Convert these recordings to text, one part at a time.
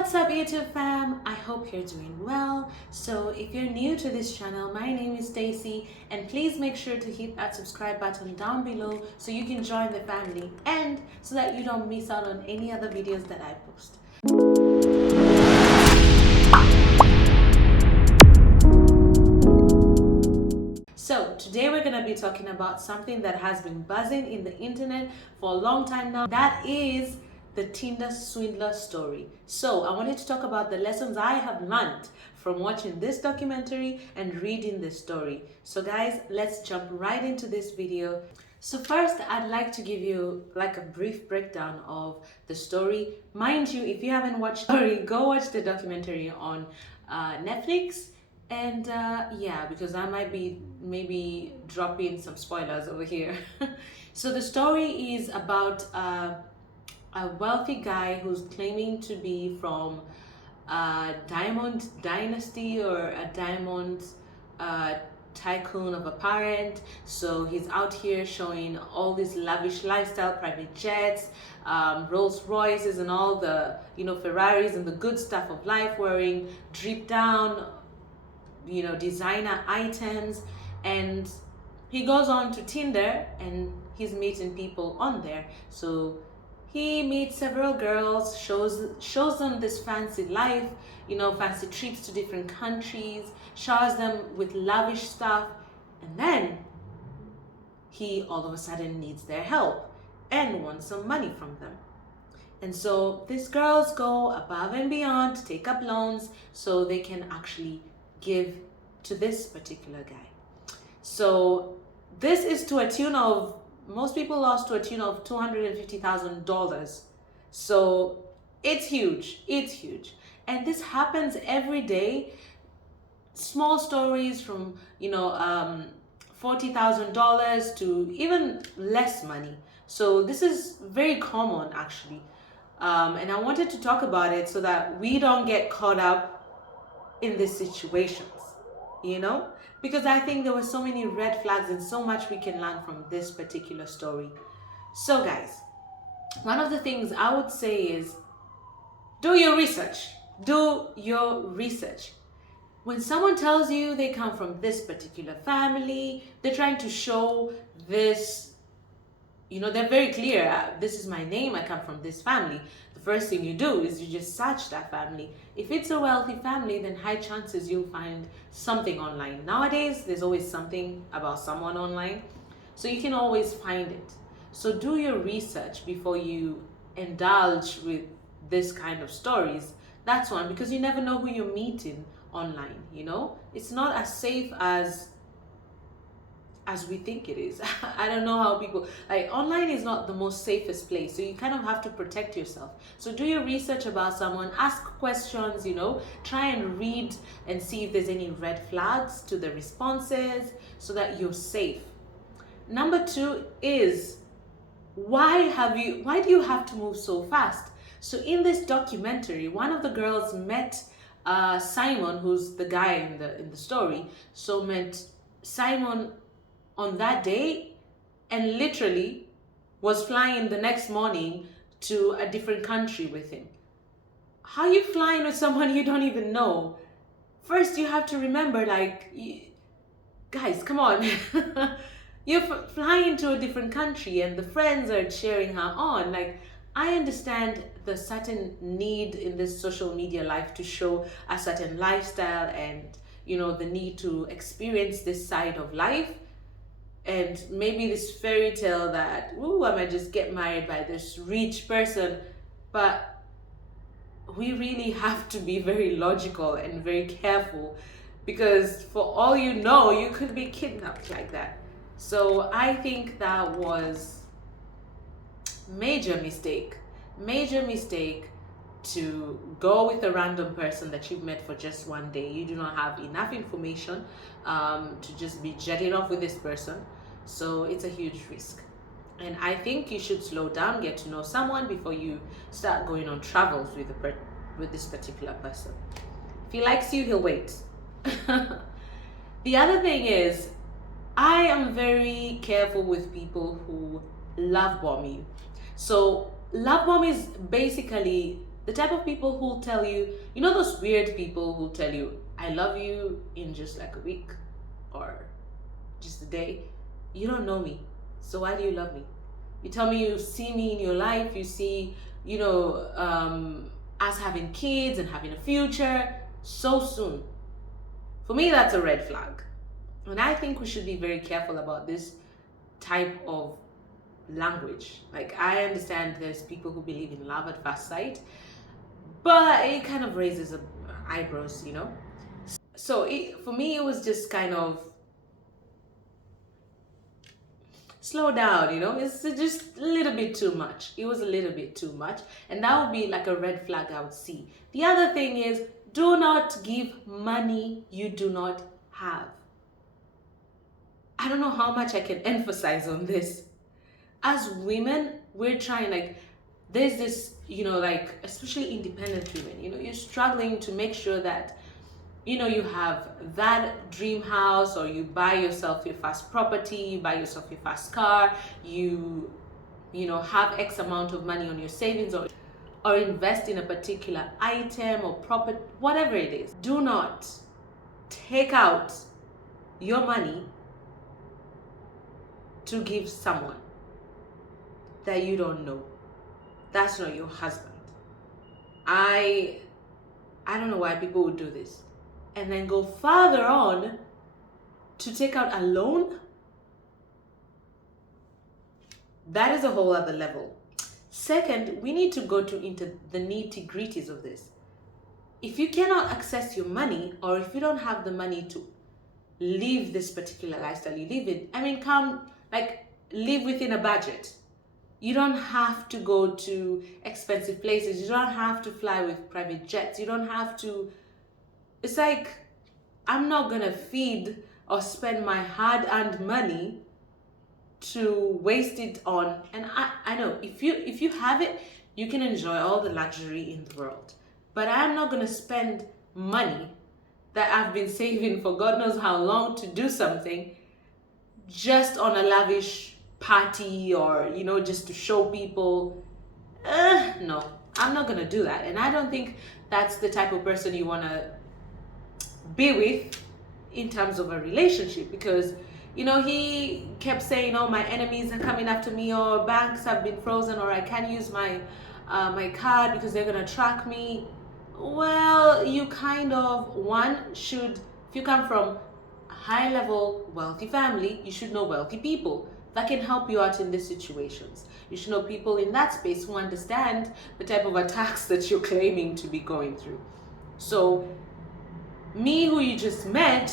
What's up YouTube fam? I hope you're doing well. So if you're new to this channel, my name is Stacy, and please make sure to hit that subscribe button down below so you can join the family and so that you don't miss out on any other videos that I post. So today we're going to be talking about something that has been buzzing in the internet for a long time now. That is the Tinder Swindler story. So I wanted to talk about the lessons I have learned from watching this documentary and reading this story. So guys, let's jump right into this video. So first, I'd like to give you like a brief breakdown of the story. Mind you, if you haven't watched the story, go watch the documentary on Netflix. And yeah, because I might be maybe dropping some spoilers over here. So the story is about a wealthy guy who's claiming to be from a diamond dynasty or a diamond tycoon of a parent. So he's out here showing all this lavish lifestyle, private jets, Rolls Royces, and all the Ferraris and the good stuff of life, wearing drip down designer items. And he goes on to Tinder and he's meeting people on there. So he meets several girls, shows them this fancy life, fancy trips to different countries, showers them with lavish stuff, and then he all of a sudden needs their help and wants some money from them. And so these girls go above and beyond to take up loans so they can actually give to this particular guy. So this is to a tune of, most people lost to a tune of $250,000. So it's huge. And this happens every day. Small stories from, $40,000 to even less money. So this is very common actually. And I wanted to talk about it so that we don't get caught up in these situations, because I think there were so many red flags and so much we can learn from this particular story. So guys, one of the things I would say is do your research. When someone tells you they come from this particular family, they're trying to show this, they're very clear. This is my name, I come from this family. The first thing you do is you just search that family. If it's a wealthy family, then high chances you'll find something online. Nowadays, there's always something about someone online, so you can always find it. So do your research before you indulge with this kind of stories. That's one, because you never know who you're meeting online. It's not as safe as we think it is. I don't know how people, online is not the most safest place, so you kind of have to protect yourself. So do your research about someone, ask questions, try and read and see if there's any red flags to the responses so that you're safe. Number two is, why do you have to move so fast? So in this documentary, one of the girls met Simon, who's the guy in the story. So met Simon on that day and literally was flying the next morning to a different country with him. How are you flying with someone you don't even know? First, you have to remember, guys, come on. You're flying to a different country and the friends are cheering her on. I understand the certain need in this social media life to show a certain lifestyle and, the need to experience this side of life. And maybe this fairy tale that, I might just get married by this rich person. But we really have to be very logical and very careful, because for all you know, you could be kidnapped like that. So I think that was major mistake to go with a random person that you've met for just one day. You do not have enough information to just be jetting off with this person. So it's a huge risk. And I think you should slow down, get to know someone before you start going on travels with this particular person. If he likes you, he'll wait. The other thing is, I am very careful with people who love bomb you. So love bomb is basically The type of people who'll tell you, you know, those weird people who'll tell you, I love you in just like a week or just a day. You don't know me. So why do you love me? You tell me you see me in your life, you see, us having kids and having a future so soon. For me, that's a red flag. And I think we should be very careful about this type of language. Like, I understand there's people who believe in love at first sight, but it kind of raises eyebrows, you know? So for me, it was just kind of slow down, you know? It's just a little bit too much. It was a little bit too much. And that would be like a red flag I would see. The other thing is, do not give money you do not have. I don't know how much I can emphasize on this. As women, we're trying, like, there's this, like, especially independent women, you're struggling to make sure that, you have that dream house, or you buy yourself your first property, you buy yourself your first car, you have X amount of money on your savings, or invest in a particular item or property, whatever it is. Do not take out your money to give someone that you don't know. That's not your husband. I don't know why people would do this. And then go further on to take out a loan. That is a whole other level. Second, we need to go into the nitty-gritties of this. If you cannot access your money, or if you don't have the money to live this particular lifestyle you live in, live within a budget. You don't have to go to expensive places. You don't have to fly with private jets. You don't have to. It's like, I'm not going to feed or spend my hard-earned money to waste it on. And I know, if you have it, you can enjoy all the luxury in the world. But I'm not going to spend money that I've been saving for God knows how long to do something just on a lavish party, or just to show people. No, I'm not gonna do that. And I don't think that's the type of person you want to be with in terms of a relationship, because he kept saying, oh, my enemies are coming after me, or banks have been frozen, or I can't use my card because they're gonna track me. Well, you kind of, if you come from a high level wealthy family, you should know wealthy people that can help you out in these situations. You should know people in that space who understand the type of attacks that you're claiming to be going through. So me, who you just met,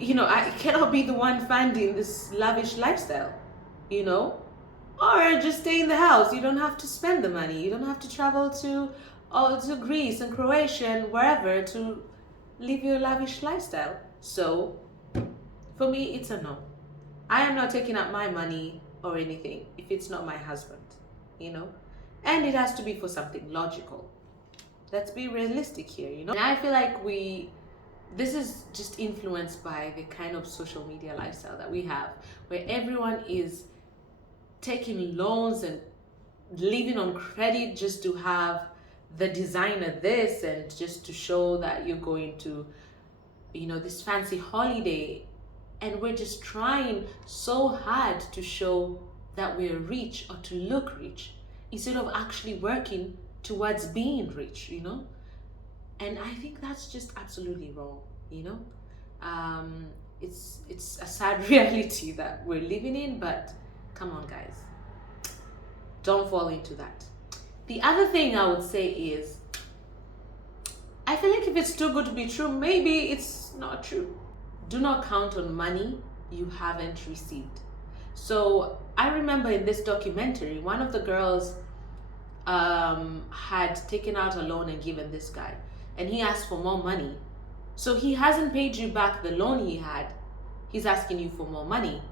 I cannot be the one funding this lavish lifestyle, or just stay in the house. You don't have to spend the money. You don't have to travel to Greece and Croatia and wherever to live your lavish lifestyle. So for me, it's a no. I am not taking out my money or anything if it's not my husband, and it has to be for something logical. Let's be realistic here, And I feel like this is just influenced by the kind of social media lifestyle that we have, where everyone is taking loans and living on credit just to have the designer this, and just to show that you're going to, this fancy holiday. And we're just trying so hard to show that we're rich, or to look rich, instead of actually working towards being rich, And I think that's just absolutely wrong, It's a sad reality that we're living in, but come on, guys. Don't fall into that. The other thing I would say is, I feel like if it's too good to be true, maybe it's not true. Do not count on money you haven't received. So I remember in this documentary, one of the girls had taken out a loan and given this guy, and he asked for more money. So he hasn't paid you back the loan he had. He's asking you for more money.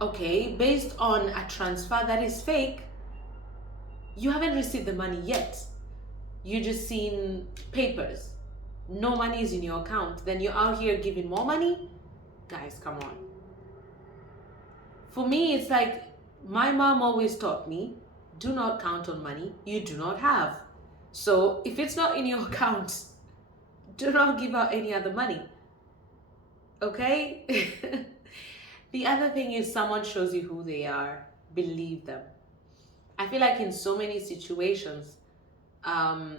Okay, based on a transfer that is fake, you haven't received the money yet. You're just seeing papers. No money is in your account. Then you're out here giving more money? Guys, come on. For me, it's like, my mom always taught me, do not count on money you do not have. So if it's not in your account, do not give out any other money. Okay? The other thing is, someone shows you who they are, believe them. I feel like in so many situations, um,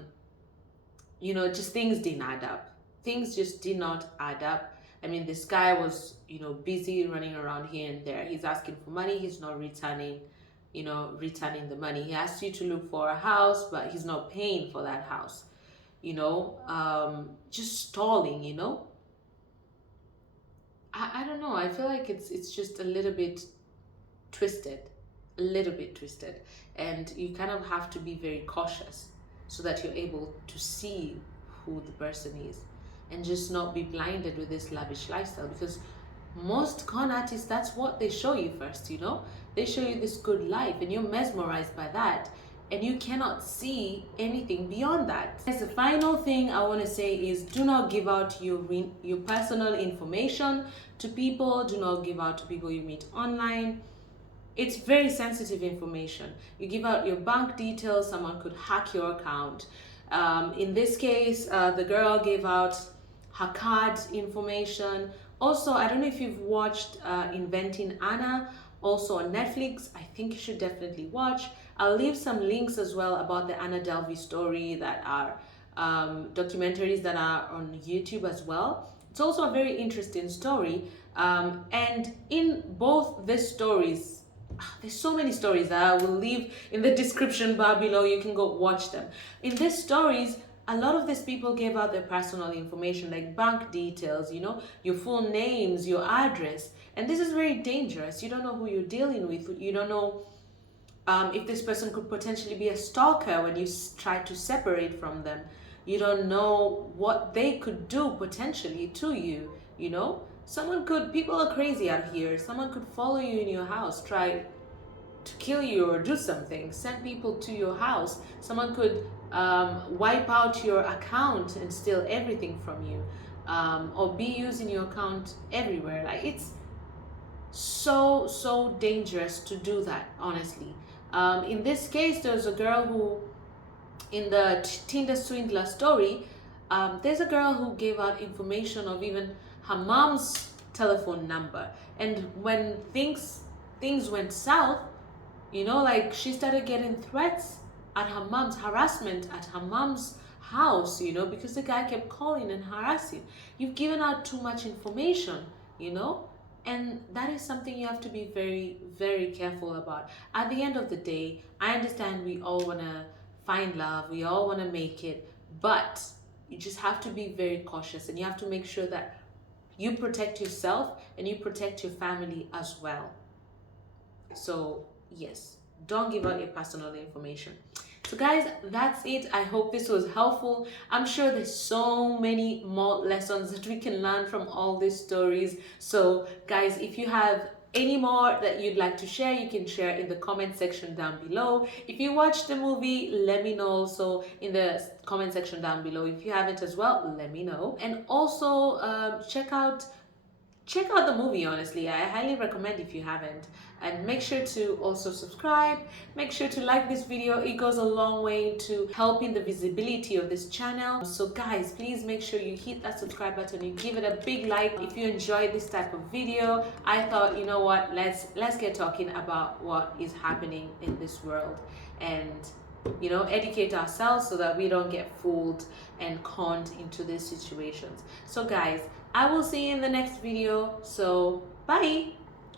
just things didn't add up. Things just did not add up. I mean, this guy was, busy running around here and there. He's asking for money. He's not returning the money. He asks you to look for a house, but he's not paying for that house. Just stalling, I don't know. I feel like it's just a little bit twisted, and you kind of have to be very cautious so that you're able to see who the person is, and just not be blinded with this lavish lifestyle, because most con artists, that's what they show you first. They show you this good life and you're mesmerized by that, and you cannot see anything beyond that. As the final thing I want to say is, do not give out your personal information to people. Do not give out to people you meet online. It's very sensitive information. You give out your bank details, someone could hack your account. In this case, the girl gave out her card information. Also, I don't know if you've watched Inventing Anna, also on Netflix. I think you should definitely watch. I'll leave some links as well about the Anna Delvey story, that are documentaries that are on YouTube as well. It's also a very interesting story. And in both these stories, there's so many stories that I will leave in the description bar below. You can go watch them. In these stories, a lot of these people gave out their personal information, like bank details, your full names, your address. And this is very dangerous. You don't know who you're dealing with. You don't know if this person could potentially be a stalker when you try to separate from them. You don't know what they could do potentially to you, people are crazy out here. Someone could follow you in your house, try to kill you or do something, send people to your house. Someone could wipe out your account and steal everything from you, or be using your account everywhere. Like, it's so dangerous to do that, honestly. In this case, there's a girl who, in the Tinder Swindler story, there's a girl who gave out information of even her mom's telephone number. And when things went south, like, she started getting threats at her mom's, harassment at her mom's house, because the guy kept calling and harassing. You've given out too much information, and that is something you have to be very, very careful about. At the end of the day, I understand we all want to find love, we all want to make it, but you just have to be very cautious, and you have to make sure that you protect yourself and you protect your family as well. So yes, don't give out your personal information. So guys, that's it. I hope this was helpful. I'm sure there's so many more lessons that we can learn from all these stories. So guys, if you have any more that you'd like to share, you can share in the comment section down below. If you watched the movie, let me know also in the comment section down below. If you haven't as well, let me know. And also check out the movie. Honestly, I highly recommend if you haven't. And make sure to also subscribe. Make sure to like this video. It goes a long way to helping the visibility of this channel. So guys, please make sure you hit that subscribe button. You give it a big like if you enjoy this type of video. I thought, you know what, let's get talking about what is happening in this world, and educate ourselves so that we don't get fooled and conned into these situations. So guys, I will see you in the next video. So bye.